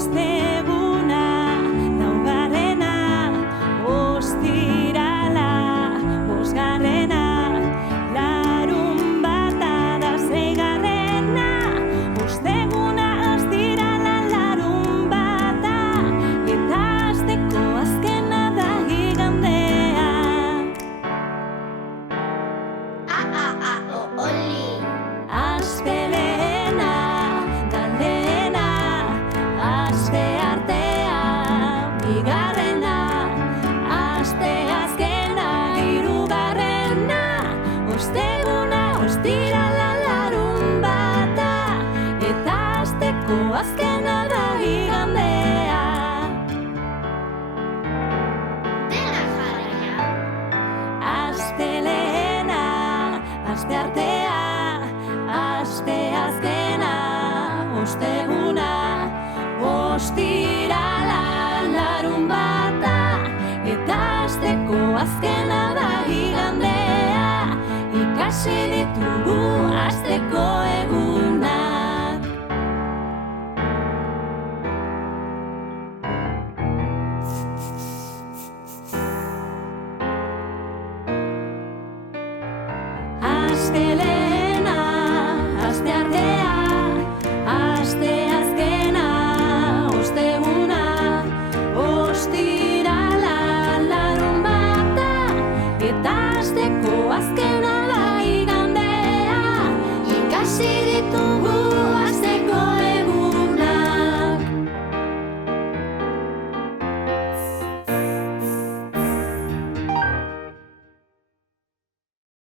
osteguna, laugarrena, ostirala, bosgarrena, larunbata da seigarrena, osteguna, ostirala, larunbata, eta asteko azkena da igandea. Astelehena, da lehena, asteartea, bigarrena, asteazkena, hirugarrena, osteguna, ostirala, larunbata, eta asteko azkena da igandea. Astelehena, asteartea, asteazkena, osteguna, ostirala, larunbata, eta asteko azkena da igandea. Ikasi ditugu asteko egunak. Astelehena, asteartea, asteazkena, osteguna, ostirala, larunbata, eta asteko azkena da igandea. Ikasi ditugu